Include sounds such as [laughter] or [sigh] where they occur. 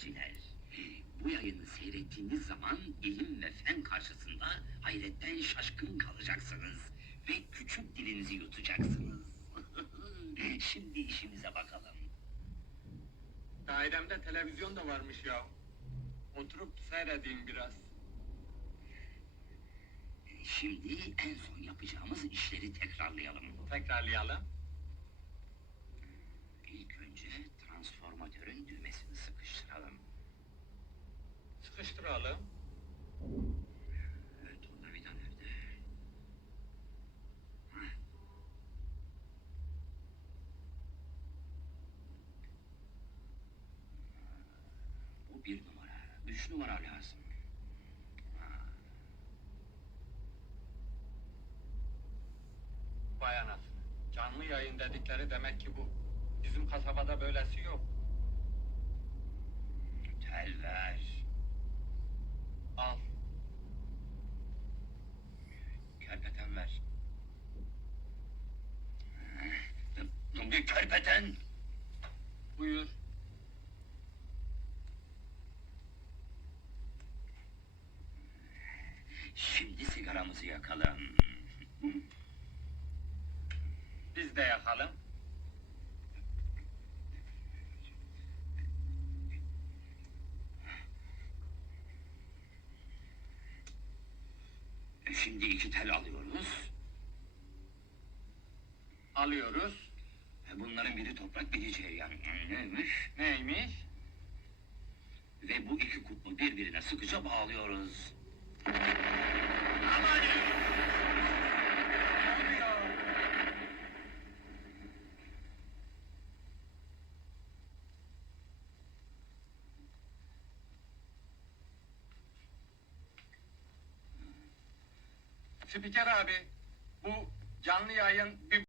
seyirciler. Bu yayını seyrettiğiniz zaman ilim ve fen karşısında hayretten şaşkın kalacaksınız. Ve küçük dilinizi yutacaksınız. [laughs] Şimdi işimize bakalım. Dairemde televizyon da varmış ya. Oturup seyredeyim biraz. Şimdi en son yapacağımız işleri tekrarlayalım. Tekrarlayalım. Sıkıştıralım. Evet, nerede? Bu bir numara. Üç numara lazım. Ha, Vay anasını. Canlı yayın dedikleri demek ki bu. Bizim kasabada böylesi yok. Bir kerpeten. Buyur. Şimdi sigaramızı yakalım. Biz de yakalım. Şimdi iki tel alıyoruz. Alıyoruz. Bunların biri toprak, biri cereyan. Neymiş? Neymiş? Ve bu iki kutbu birbirine sıkıca bağlıyoruz. Aman! Spiker abi, bu canlı yayın bir